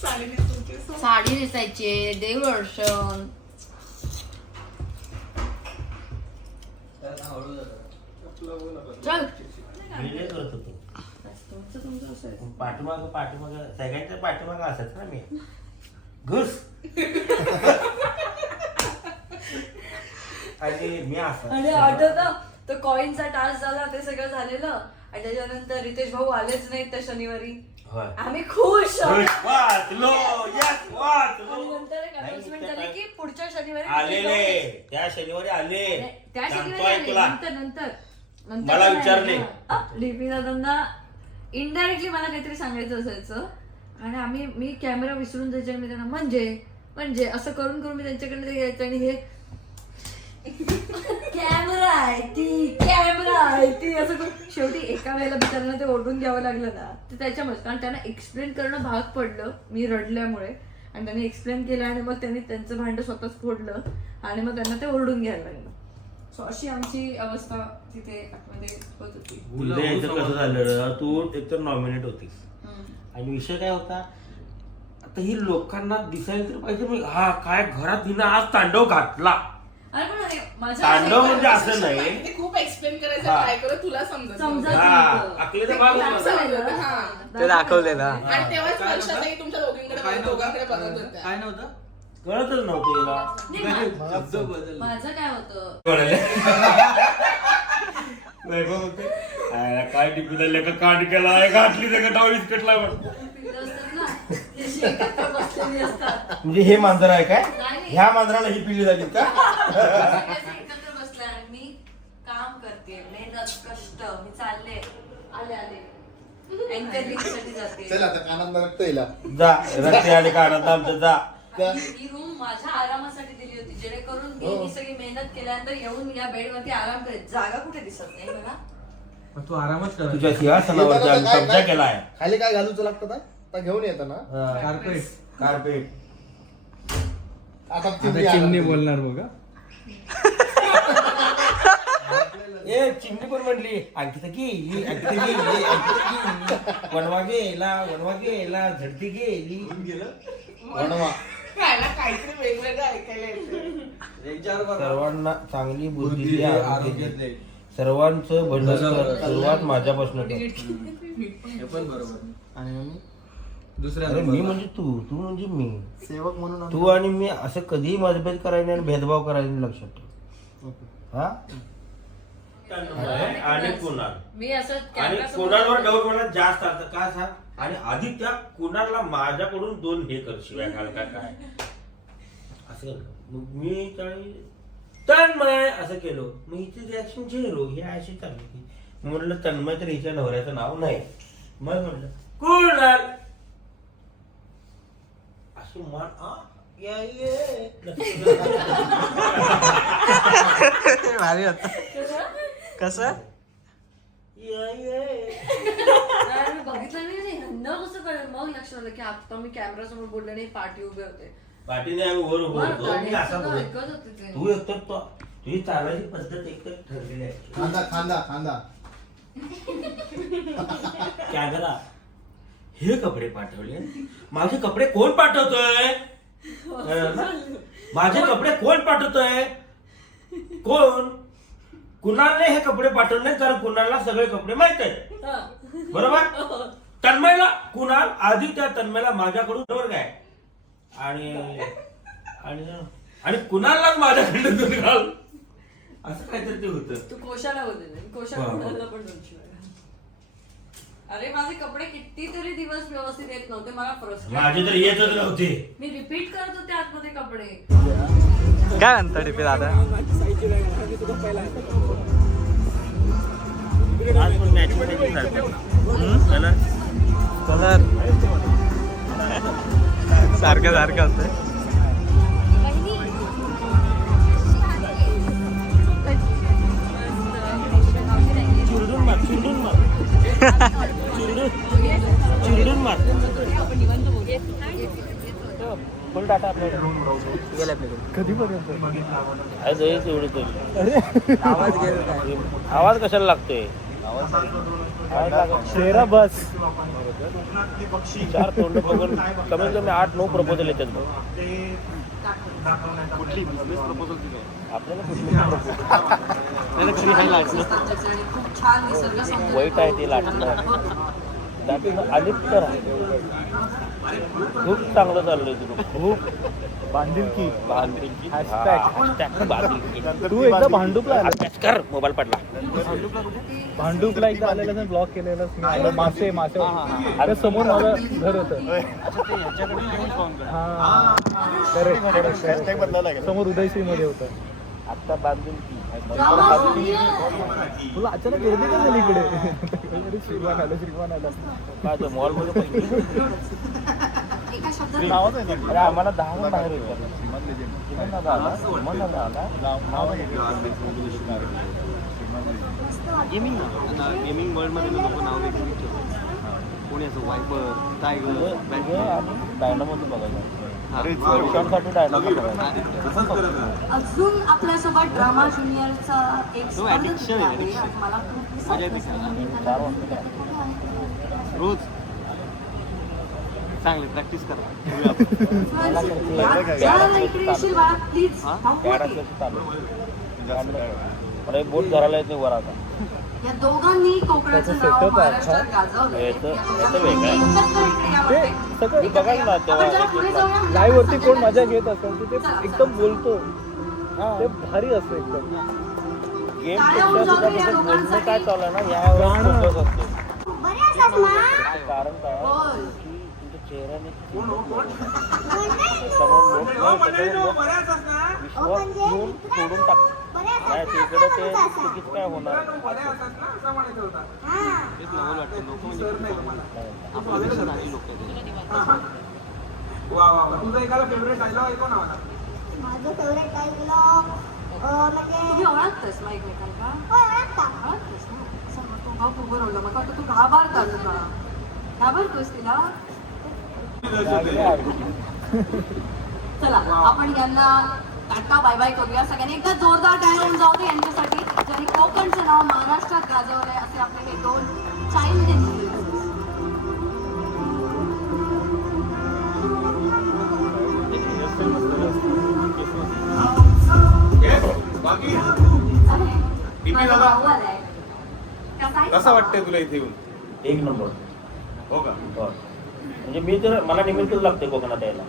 साडी नेसवते. साडी नेसायची, देवदर्शन. चल. मी नाही करत होतो. पाठीमाग सगळ्यांच्या पाठीमाग असायचं ना मी. घुस. आणि मी असं आणि आठवतं तो कॉइनचा टास्क झाला, ते सगळं झालेलं. आणि त्याच्यानंतर रितेश भाऊ आलेच नाहीत त्या शनिवारी. होय. आम्ही खुश. वाचलो. Yes, वाचलो. आणि नंतर एक अनाउन्समेंट झाली की पुढच्या शनिवारी आलेले त्या शनिवारी आले. त्या सांगतोय शनिवारी आले. तुला. नंतर मला विचारले. डीपी दादांना इनडायरेक्टली मला काहीतरी सांगायचं असायचं. आणि मी कॅमेरा विसरून जायचे. मी त्यांना म्हणजे असं करून करून मी त्यांच्याकडे ते यायचं. आणि हे कॅमेरा आहे ती असं करून शेवटी एका वेळेला बिचारांना ते ओरडून घ्यावं लागलं ना. तर त्याच्यामुळे कारण त्यांना एक्सप्लेन करणं भाग पडलं मी रडल्यामुळे. आणि त्यांनी एक्सप्लेन केलं आणि मग त्यांनी त्यांचं भांडं स्वतःच फोडलं आणि मग त्यांना ते ओरडून घ्यायला लागलं. सो अशी आमची अवस्था तिथे आतमध्ये होत होती. उद्या यायचं कसं झालं, तू एकतर नॉमिनेट होतीस आणि विषय काय होता, आता ही लोकांना दिसायला तर पाहिजे. मी हा काय घरात हिनं आज तांडव घातला. अरे पण अरे माझं तांडव म्हणजे असं नाही. ते खूप एक्सप्लेन करायचं हा. ट्राय करत तुला समजत समजत नव्हतं. हा अकलेचा भाग होता. हा. ते दाखवलेलं. आणि तेव्हाच वर्षातही तुमच्या दोघांकडे बघत होत्या. काय नव्हतं कळतच नव्हतं याला. नाही, शब्द बदल. माझं काय होतं नाही बघ होते. काय टिपी का कांड केला घातली त्या डावीस कटला. पिल्लं असतात ना, ते अशी एकत्र बसलेली असतात. म्हणजे हे मांजर आहे काय? नाही. ह्या मांजराला ही पिल्ली झाली का? सगळे असे एकत्र बसले आणि मी काम करते, मेहनत कष्ट. मी चालले आले अँकरिंग साठी जाते. चल आता कानात रक्त येईल. जा रस्ते आले कानात आमच्या जा. आणि ही रूम माझ्या आरामासाठी दिली होती, जेणेकरून मी ही सगळी मेहनत केल्यानंतर येऊन या बेड वरती आराम करेल. जागा कुठे दिसत नाही मला. पण तू आरामच कर. तुझ्या सिंहासनावरती आम्ही कब्जा केलाय. खाली काय घालूचं लागतं काय? आता घेऊन येतं ना. कार्पेट. कार्पेट आता चिमणी बोलणार बघा. ए चिमणी पण म्हणली अंकिता गेली अंकिता गेली अंकिता गेली वनवा गेला झडती गेली वणवा. खायला काहीतरी वेगवेगळं ऐकायला येतं. सर्वांना चांगली बुद्धी दे, आरोग्य दे. सर्वांचं भलं कर, सुरुवात माझ्यापासून कर. हे पण बरोबर. आणि दुसऱ्या अरे मी म्हणजे तू म्हणजे मी. सेवक म्हणून तू आणि मी असं कधीही मतभेद करायला नाही आणि भेदभाव करायला नाही, लक्षात ठेव. हा आणि कुणाल मी असं आणि camera समोर- कुणालवर डाऊट मला जास्त असतं का सांग. आणि आधी त्या कुणालला माझ्याकडून 2 हे कर शिवाय घाल का काय असं. मग मी काय तन्मय असं केलो, मग हिची रिॲक्शन झेरो. हे अशी चालली. मग म्हटलं तन्मय तर हिच्या नवऱ्याचं नाव नाही. मग म्हटलं कुणाल असं मान भारी होता. कसं अरे मी बघितलं नाही ह्यांना कसं कळलं. मग लक्षात आलं की आता मी कॅमेरा समोर बोलले नाही, पाठी उभे होते. पाठीने आम्ही वर उभं बरं, होतो. मी गाडी असा सुद्धा बोलत. ऐकत होते ते. तू एकतर तुझी चालायची पद्धत एकतर ठरलेली आहे. खांदा खांदा खांदा. कॅमेरा हे कपडे पाठवले. माझे कपडे कोण पाठवतोय? माझे कपडे कोण पाठवतोय? कोण? कुणालने हे कपडे पाठवले, कारण कुणालला सगळे कपडे माहित आहेत. हा. बरोबर. तन्मयला कुणाल आधी त्या तन्मयला माझ्याकडून बरोबर काय आणि आणि आणि कुणाललाच माझ्याकडे दूध घाल असं काहीतरी ते होतं. तू कोशाला बोलले, कोशा हा. कुणाला पण दोन शिवाय. अरे माझे कपडे कितीतरी दिवस व्यवस्थित येत नव्हते, मला फ्रस्ट्रेट. माझे तर येतच नव्हते. मी रिपीट करत होते आतमध्ये कपडे. काय म्हणता टिपे दादा? कलर सारखं सारखं होतं. चिरडून मार चिरडून मार. फुल डाटा आपल्याकडे कधीपर्यंत आवाज कशाला लागतोय? शेरा बस. 4 तोंड बघून कमीत कमी 8-9 प्रपोजल येतात बघ. आपल्याला खूप छान निसर्ग सौंदर्य. वाईट आहे ते लाटणं आधीच तर खूप चांगलं चाललंय तुला. खूप बांधिलकी. बांधिलकी. Hashtag. बांधिलकी. तू एकदा भांडूपला आला. अभ्यास कर. मोबाईल पडला. भांडूपला एकदा आलेला ब्लॉक केलेला. मासे अरे समोर माझं घर होतं. हा करेक्ट. समोर उदयश्री मध्ये होतं. आता बांधिलकी. तुला अचानक गर्दी का झाली इकडे? श्रीमान आलं. काय मॉल मध्ये एका शब्दात अरे आम्हाला 10 बाहेर होतं. गेमिंग वर्ल्ड मध्ये लोक नाव वेगळी कोणी असं वायपर टायगर डायनामोचं बघायचं. शॉर्टसाठी डायनामो बघायचं. अजून आपल्यासोबत ड्रामा ज्युनियरचा एक तो addiction आहे, addiction. मला खूप मजा येते. 4 वाजता रोज चांगली प्रॅक्टिस करा. इकडे येशील बाळा प्लीज. अरे बोट धरायला येते वर आता. या दोघांनी कोकणाचं नाव महाराष्ट्रात गाजवलं. याचं वेगळं आहे. सगळं बघायला ना आपण जरा पुढे जाऊया. लाईव्ह वरती कोण मजा घेत असेल तर ते एकदम बोलतो. ते भारी असतं एकदम. गेम पेक्षा सुद्धा त्याचं बोलणं काय चालू आहे ना यावर फोकस असतो. कारण काय बोल. की तुमच्या चेहऱ्याने विश्वास घेऊन सोडून टाकतो. नाही तिकडे ते चुकीच काय होणार. माझं फेवरेट डायलॉग तुम्ही ओळखतेस मग एकमेकांना? ओळखतेस ना? असं तो भाऊ उभं राहिला. मग वाटतं तू घाबरतास का? घाबरतोस तिला? चला आपण यांना टाटा बाय बाय करूया. सगळ्यांनी एकदा जोरदार टाळ्या होऊन जाऊ दे यांच्यासाठी, ज्यांनी कोकणचं नाव महाराष्ट्रात गाजवलंय असे आपले हे 2 चाइल्ड इन्फ्लुएन्सर्स. बाकी माझा भाऊ आलाय. कसा आहे? कसं वाटतंय तुला इथे येऊन? एक नंबर. हो का? म्हणजे मी तर मला निमित्तच लागते कोकणात यायला.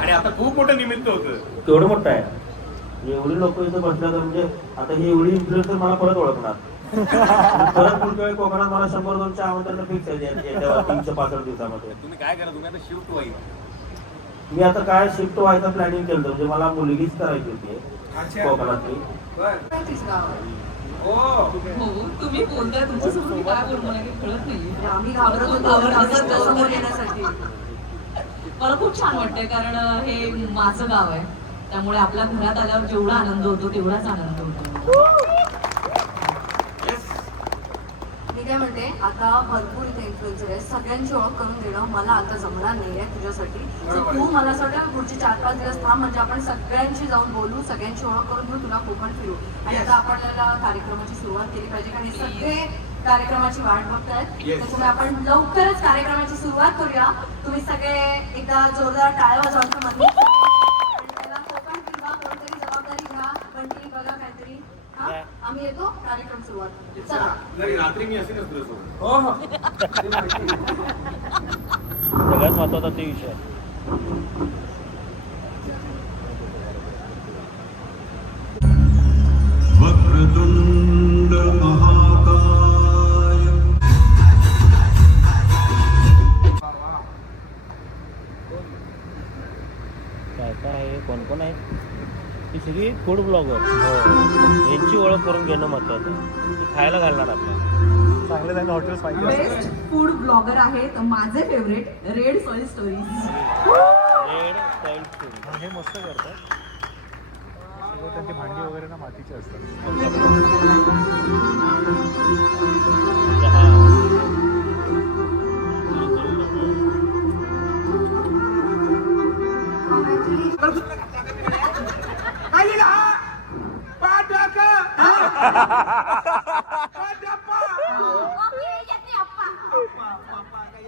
आणि आता खूप मोठं निमित्त होतं. केवढं मोठं आहे. एवढी लोक इथं बसल्या तर म्हणजे आता ही एवढी इन्फ्लुएन्सर मला परत ओळखणार. परत पुढच्या वेळी कोकणात मला 100-200 आमंत्रण फिक्स आहे येत्या 365 दिवसामध्ये. तुम्ही काय करा, तुम्ही आता शिफ्ट व्हाई. मी आता काय शिफ्ट व्हायचं प्लॅनिंग केलं म्हणजे मला मुलगीच करायची होती कोकणातली. माहितीच गाव आहे. तुम्ही बोलताय तुमच्यासमोर काय बोलू मला काही कळत नाही. आम्ही घाबरत होतो समोर येण्यासाठी. मला खूप छान वाटतंय कारण हे माझं गाव आहे, त्यामुळे आपल्या घरात आल्यावर जेवढा आनंद होतो तेवढाच आनंद होतो. मी काय म्हणते, आता भरपूर इथे इन्फ्लुएन्सर आहे, सगळ्यांची ओळख करून देणं मला आता जमणार नाही आहे तुझ्यासाठी. तू मला असं वाटतं पुढचे 4-5 दिवस थांब, म्हणजे आपण सगळ्यांशी जाऊन बोलू, सगळ्यांची ओळख करून घेऊ, तुला कोकण फिरू. आणि आता आपल्याला कार्यक्रमाची सुरुवात केली पाहिजे, कारण हे सगळे कार्यक्रमाची वाट बघतायत. त्याच्यामुळे आपण लवकरच कार्यक्रमाची सुरुवात करूया. तुम्ही सगळे एकदा जोरदार टाळ्या वाजवायचं म्हणून त्याला कोकण फिरवा, कोणतरी जबाबदारी घ्या, कंटिन्यू बघा काहीतरी. हा, आम्ही येतो, कार्यक्रम सुरुवात. चला. नाही, रात्री मी असेलच तुझ्यासोबत. सगळ्यात महत्वाचा ते विषय. वक्रतुंड महाकाय. काय आहे, कोण आहे ही सगळी फूड ब्लॉगर. यांची ओळख करून घेणं महत्वाचं आहे. ती खायला घालणार आपल्याला. चांगले चांगले हॉटेल्स पाहिजे. बेस्ट फूड ब्लॉगर आहेत माझे favourite red soil stories. Red soil food. हे मस्त करतात. त्यांची भांडी वगैरे ना मातीची असतात.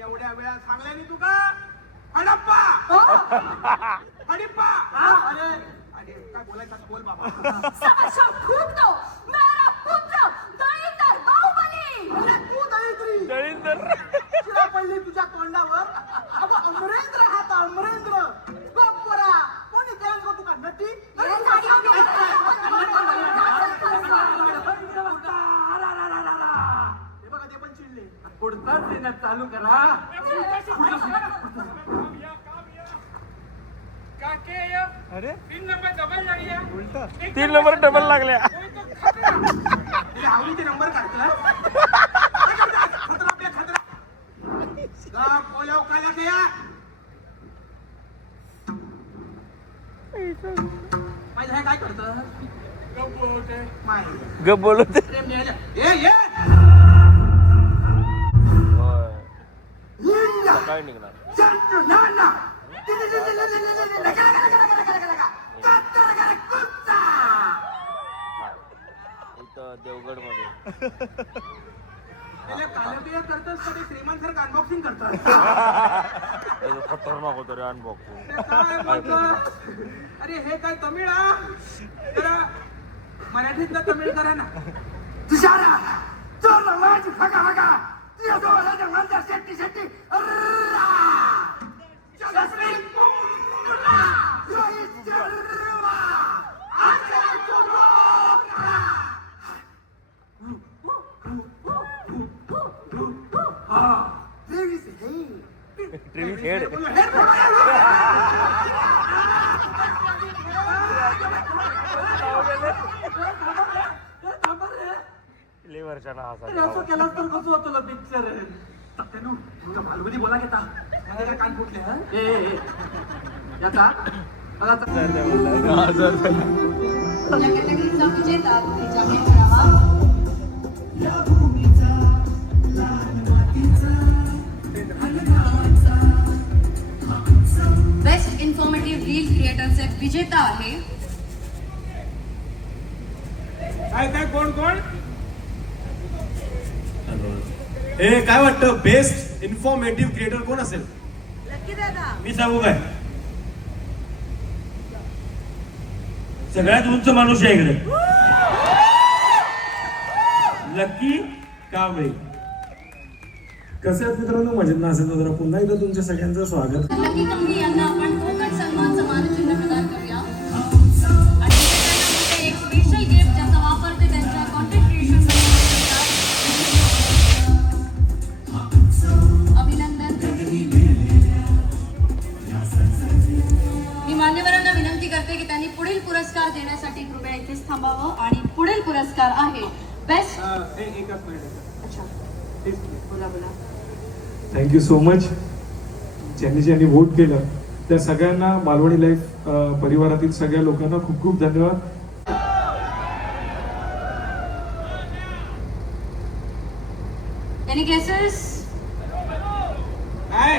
एवढ्या वेळा सांगलाय मी तुका हडप्पा हडप्पा. अरे काय बोलायचं बोल बाबा. तुला पडली तुझ्या तोंडावर. अगं अमरेंद्र हा तर अमरेंद्र. पोरा कोणी केलं का तुका नटी. हे बघा ते पण चिडले. पुढचा सीन चालू करा. अरे 3 नंबर डबल लागल्या. उलटा 3 नंबर डबल लागल्या. आवडीचे नंबर काढला. खतरा पे खतरा. गा बोलाव काला गया. माहिती आहे काय करतं. गप बोलवते. प्रेम न्यायला. ये सकाळी निघणार. इथं देवगड मध्ये कालबिया करतोस का ते श्रीमंत सारखं अनबॉक्सिंग करतात. खतरनाक होतं रे अनबॉक्सिंग. काय म्हणतो? अरे हे काय तमिळ हा. जरा मराठीतलं तमिळ करा ना. तुषारा चल माझी फगा फगा तुझ्या जवळ नंतर शेट्टी शेट्टी. असं केलास तर कसं होतं पिक्चर. भालगुदी बोला घेता माझ्या कान फुटले. याचा कॅटेगरीचा विजेता तुम्ही जाहीर करावा. बेस्ट इन्फॉर्मेटिव्ह रील क्रिएटरचे विजेता आहे काय काय कोण कोण ए काय वाटतं बेस्ट इन्फॉर्मेटिव्ह क्रिएटर कोण असेल? मी सांगू काय? सगळ्यात उंच माणूस आहे इकडे, लकी कांबळे. कसं आहेत मित्रांनो, मजेत ना असेल तर जरा पुन्हा एकदा तुमच्या सगळ्यांचं स्वागत. लकी कांबळे यांना आपण कोकण सन्मानचं मानचिन्ह प्रदान करूया आणि त्यांना एक स्पेशल गिफ्ट ज्याचा वापर ते त्यांच्या कॉन्टेंट क्रिएशन अभिनंदन. मी मान्यवरांना विनंती करते की त्यांनी पुढील पुरस्कार देण्यासाठी कृपया इथेच थांबावं आणि पुढील पुरस्कार आहे बेस्ट. एकच मिनिट. अच्छा बोला बोला. Thank you so much. ज्यांनी वोट केलं त्या सगळ्यांना, मालवणी लाईफ परिवारातील सगळ्या लोकांना खूप खूप धन्यवाद. Any guesses? काय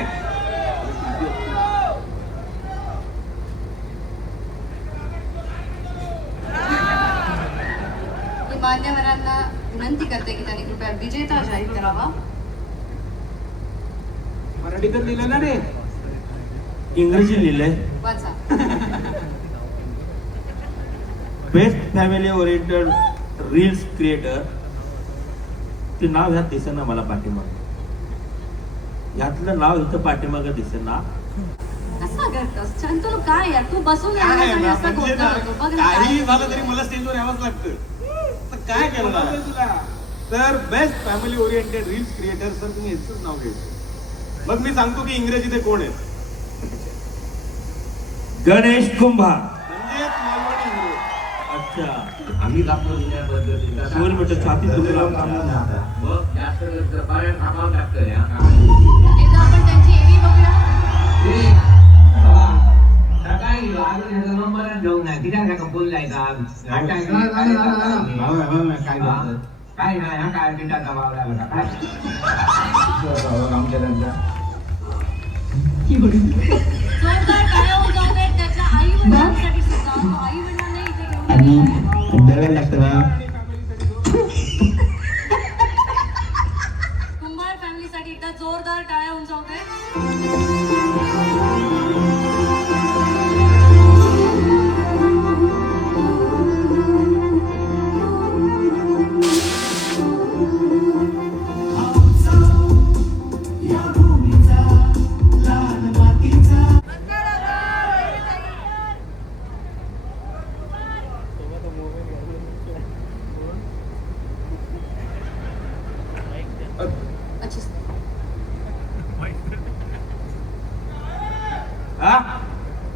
मी मान्यवरांना विनंती करते की त्यांनी कृपया विजेता जाहीर करावा. मराठीतच लिहिलं ना रे? इंग्रजी लिहिलंय. वाचा. Best family oriented reels creator. ते नाव ह्यात दिसेना मला पाठीमाग. यातलं नाव इथं पाठीमाग दिसेना. असं करतोस शांतनु? काय यार, तू बसून राहिलास आणि असं गोंधळ होतो. बघ ना काय. काही झालं तरी मला स्टेजवर यावंच लागतं. तर काय केलं समजलं तुला? तर best family oriented reels creator, sir तुम्ही याचंच नाव घ्यायचं. मग मी सांगतो की इंग्रजी ते कोण आहेत. गणेश कुंभार. म्हणजेच मालवणी हिरो. अच्छा, आम्ही दाखवून दिल्या पद्धतीचा दोन मिनिटं छाती दुखला आमच्या. मग जास्त पाय कामावर टाकतोय. एकदा आपण त्यांची एवी बघूया. सकाळी लागून ह्याचा नंबर घेऊन नाही तिला का फोन जायचा. काय नाही हा काय पिठाचा वावरा काय जोरदार टाळ्या उजवतायत त्याच्या आई वडिलांसाठी सुद्धा. आई वडिलांना इथे घेऊन कुंभार फॅमिलीसाठी एकदा जोरदार टाळ्या उंचावतायत. अच्छा. हा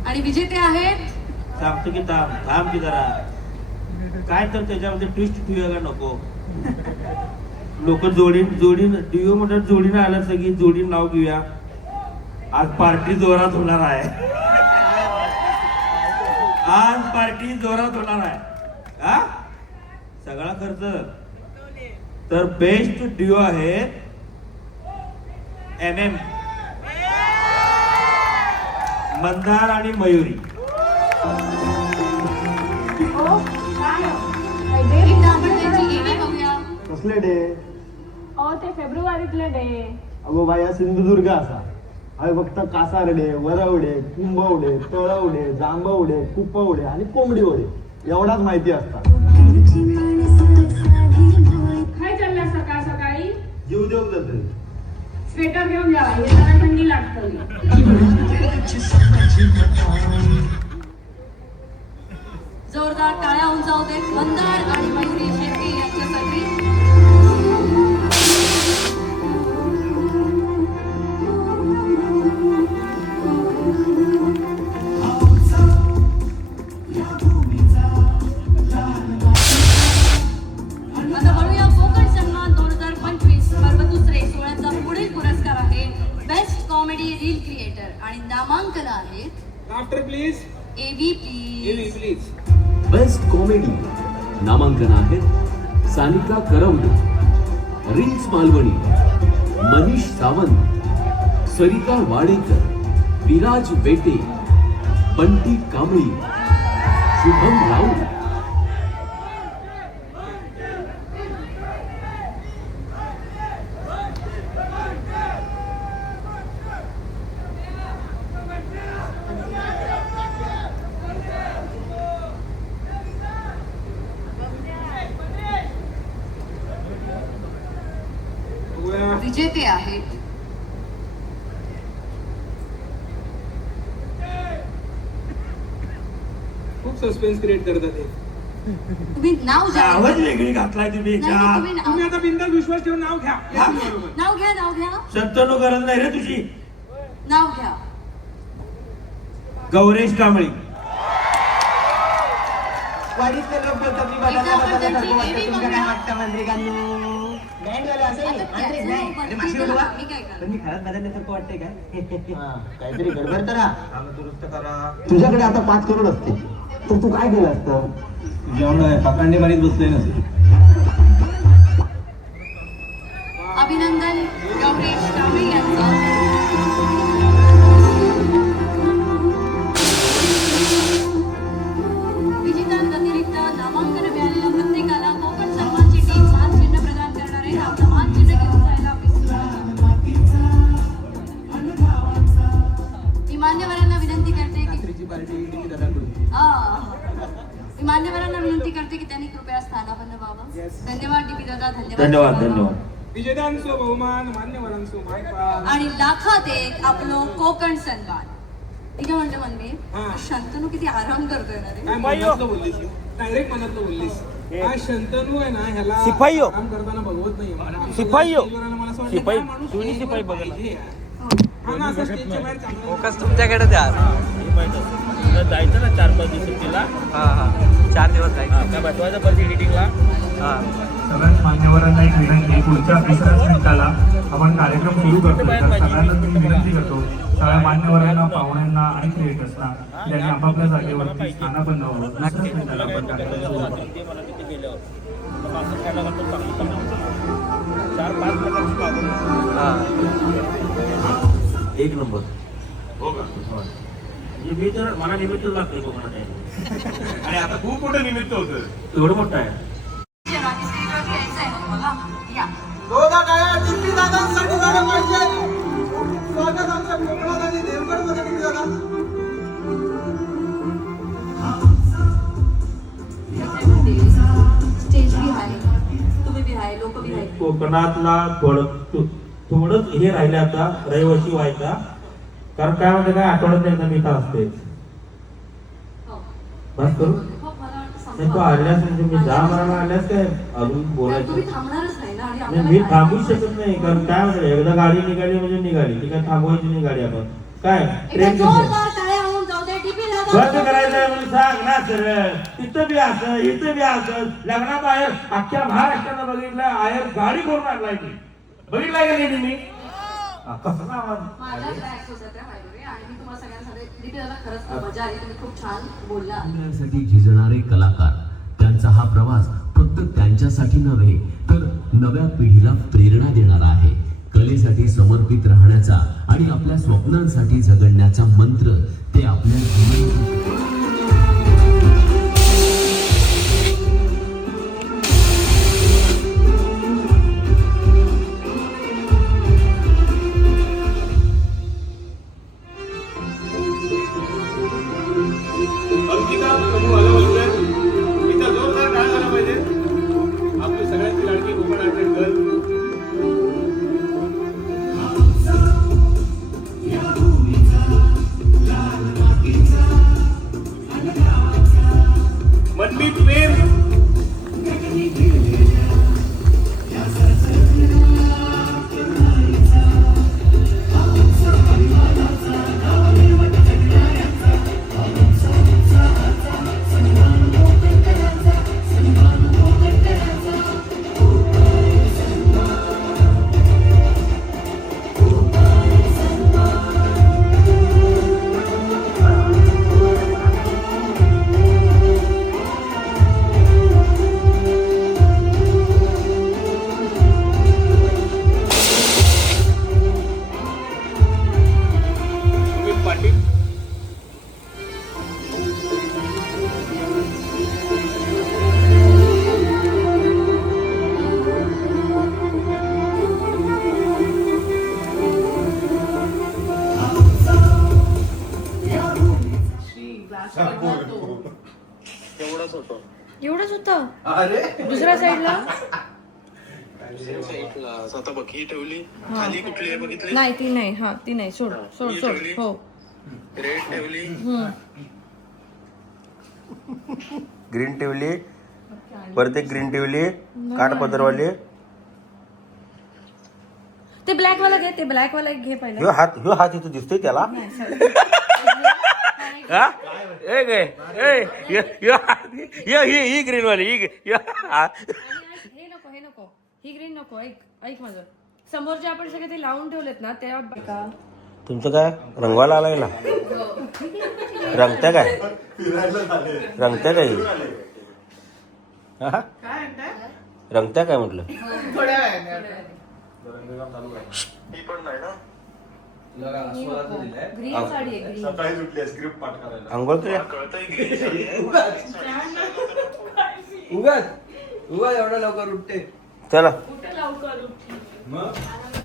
आणि विजेते आहेत सांगतो की थांब की जरा. काय तर त्याच्यामध्ये ट्विस्ट ठेवूया का नको? लोक जोडीन डिओ म्हणतात जोडीनं आलं, सगळी जोडीन नाव घेऊया. आज पार्टी जोरात होणार आहे. आज पार्टी जोरात होणार आहे. हा सगळा खर्च. तर बेस्ट डिओ आहे MM मंदार आणि मयुरी. एकदा आपण त्यांची एवी बघूया. कसले डे? ते फेब्रुवारीतले डे. अगो बाया सिंधुदुर्ग असा हाय फक्त कासारडे, वरवडे, कुंभवडे, तळवडे, जांभवडे, कुपवडे आणि कोंबडीवडे एवढाच माहिती असतात. काय चाललंय सकाळ सकाळी? जीव देव जाते. स्वेटर घेऊन जावा, हे जरा थंडी लागतं. जोरदार टाळ्या उंचावतायत मंदार आणि मयुरी शेट्टी यांच्यासाठी. आता वळूया कोकण सन्मान 2025 पर्व दुसरे सोहळ्याचा पुढील पुरस्कार आहे बेस्ट कॉमेडी रील क्रिएटर आणि नामांकन आहेत आफ्टर प्लीज. एवी एवी प्लीज. प्लीज. बेस्ट कॉमेडी नामांकन आहेत सानिका करवले, रिन्स मालवणी, मनीष सावंत, सरिता वाडेकर, विराज बेटे, बंटी कांबळी, शुभम राऊत, विजेते आहेत खूप सस्पेन्स क्रिएट करतात हे. तुम्ही नाव घ्या. आवाज वेगळी घातलाय तुम्ही नाही, याच्यात. तुम्ही नाव- तुम्ही आता बिंदास विश्वास ठेवून नाव घ्या बरोबर. नाव घ्या नाव घ्या शंतनू गरज नाही रे तुझी. नाव घ्या. गौरेश कांबळी. वरिष्ठ लोक बोलतात मी एकदा आपण त्यांची एवी तुमचं काय बघूया. वाटतं मंत्रिकांनो? बँड वाले असेल आता मंत्रीच नाही त्याचं अरे बघ, माशी ठीक उडवा. आहे, मी काय करणार? पण मी खरंच बदलण्यासारखं वाटतंय काय काहीतरी गडबड करा दुरुस्त करा. तुझ्याकडे आता 5 करोड असते तर तू काय केलं असतं? तुझ्या पकांडे मारीत बसले नसेल. अभिनंदन गौरेश कांबळे यांचं. विजेत्यांव्यतिरिक्त नामांकन मिळालेल्या प्रत्येकाला कोकण सन्मानची टीम मानचिन्ह प्रदान करणार आहे. आपलं मानचिन्ह घेऊन जायला विसरू नका. मी मान्यवरांना विनंती करते की मी मान्यवरांना विनंती करते की त्यांनी कृपया स्थानापन्न व्हावं. धन्यवाद डीपी दादा. धन्यवाद धन्यवाद. विजेत्यांचो बहुमान मान्यवरांचो मायपाल. आणि लाखात एक आपलं कोकण सन्मान. ठीक आहे म्हणते हा. म्हणते शंतनू किती आराम करतोय ना रे. काय मनातलं बोललीस डायरेक्ट मनातलं बोललीस. हा शंतनू आहे ना ह्याला शिपाई हो. काम करताना बघवत नाही. शिपाई हो. मला असं वाटतं शिपाई. हा माणूस दोन्ही स्टेजवर शिपाई बघा ना. पाहिजे यार. हा ना असं स्टेजच्या बाहेर चांगलं फोकस तुमच्याकडे द्या. जायचं ना 4-5 दिवस सुट्टीला. हा हा 4 दिवस जायचं. काय पाठवायचं परत एडिटिंगला. हा सगळ्याच मान्यवरांना एक विनंती, पुढच्या 3ऱ्या मिनिटाला आपण कार्यक्रम सुरू करतो. तर सगळ्यांना मी विनंती करतो, सगळ्या मान्यवरांना, पाहुण्यांना आणि क्रिएटर्सना त्यांनी आपापल्या जागेवरती स्थानापन्न व्हावं. 2ऱ्याच मिनिटाला आपण कार्यक्रम सुरू करतो. एक नंबर. हो का? मी तर मला निमित्त लागतंय कोकणात यायला. आणि आता खूप मोठं निमित्त होतं. एवढं मोठं आहे. रात्री स्टेजवरती यायचं आहे मग मला. या. दोघा काय टिप्पी दादांसाठी झालं पाहिजे. स्वागत आमच्या कोकणात आणि देवगडमध्ये टिप्पी दादा. स्टेज भी आहे, तुम्ही भी आहे, लोक भी आहे. कोकणातला थोडंच हे राहिले आता रहिवासी व्हायचा. कारण काय म्हणते काय आठवड्यात एकदा मी इथं असते. हो. बस करू. हो, मला वाटतं नाही तू संपवा. आल्यास म्हणजे मी जा म्हणायला आल्यास काय अजून तर बोलायचं. तुम्ही थांबणारच नाही ना आणि नाही, आपल्याला मी काय- थांबूच शकत नाही. कारण काय म्हणते एकदा गाडी निघाली म्हणजे निघाली. ती काय थांबवायची नाही गाडी आपण. काय एकदा ट्रेन जोरदार टाळ्या होऊन जाऊ दे. टिपी दादा. बंद करायचंय म्हणून सांग ना सरळ. तिथं बी असं इथं बी असं. लग्नात आयर अख्ख्या महाराष्ट्रानं बघितलं. आयर गाडी करून आणलाय मी. बघितलाय का नाही मी? कसला आवाज. माझ्या ट्रॅक्स होत्या त्या माहिती आणि मी तुम्हाला सगळ्यांसाठी टिपी दादा खरंच मजा आली. तुम्ही खूप छान बोलला. साठी झिजणारे कलाकार, त्यांचा हा प्रवास फक्त त्यांच्यासाठी नव्हे तर नव्या पिढीला प्रेरणा देणारा आहे. कलेसाठी समर्पित राहण्याचा आणि आपल्या स्वप्नांसाठी झगडण्याचा मंत्र ते आपल्या जीवनात अंकिता प्रभू आलं बोलतोय. इथं जोरदार टाळ्या झाला पाहिजे. आपली सगळ्यांची लाडकी कोकण आर्टेड गर्ल. एवढंच होतं अरे दुसऱ्या साईडला आता बघ ही ठेवली खाली कुठली आहे बघितली नाही ती नाही हा ती नाही सोड सोड सोड हो रेड ठेवली ग्रीन ठेवली परत एक ग्रीन ठेवली काठ पदरवाली ते ब्लॅक वाला घे ते ब्लॅक वाला एक घे पहिला ह्यो हात इथं दिसतोय त्याला हा? ए गे, ए, ही ग्रीन वाली ही हे नको हे नको ही ग्रीन नको ऐक माझं समोर जे आपण सगळे ते लावून ठेवलेत ना त्या का तुमचं काय रंगवाला आलाय ना रंगत्या काय रंगत्या काय हा? रंगत्या काय म्हटलं ग्रीन साडी आहे ग्रीन सकाळी सुटली स्क्रिप्ट पाठ करायला आंघोळ केल्या उगाच एवढं लवकर उठते चला लवकर उठ. मग